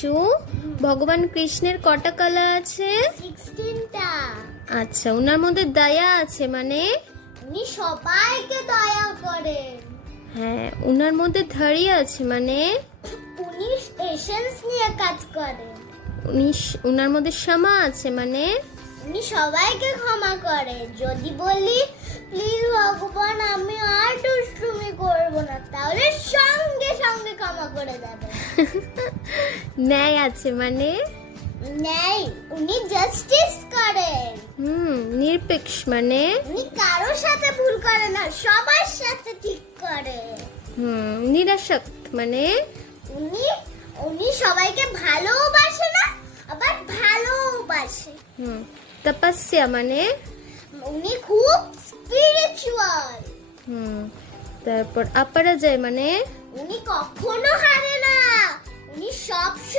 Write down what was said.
রিশু, ভগবান কৃষ্ণের কটা কালা আছে? 16টা। আচ্ছা, ওনার মধ্যে দয়া আছে মানে? উনি সবাইকে দয়া করেন। হ্যাঁ, ওনার মধ্যে ধৈর্য আছে মানে? উনি পেশেন্স নিয়ে কাজ করেন। ওনার মধ্যে ক্ষমা আছে মানে? উনি সবাইকে ক্ষমা করেন। যদি বলি প্লিজ ভগবান আমি আর দুষ্টুমি করব না, তাহলে সঙ্গে সঙ্গে ক্ষমা করে দেবেন। ন্যায় আছে মানে? নেই, উনি জাস্টিস করেন। নিরপেক্ষ মানে? উনি কারোর সাথে ভুল করে না, সবার সাথে ঠিক করে। নিরাসক্ত মানে? উনি উনি সবাইকে ভালোবাসে না, আবার ভালোবাসে। তপস্যা মানে? উনি খুব স্পিরিচুয়াল। তারপর অপরাজয় মানে? উনি কখনো হারে না, উনি সব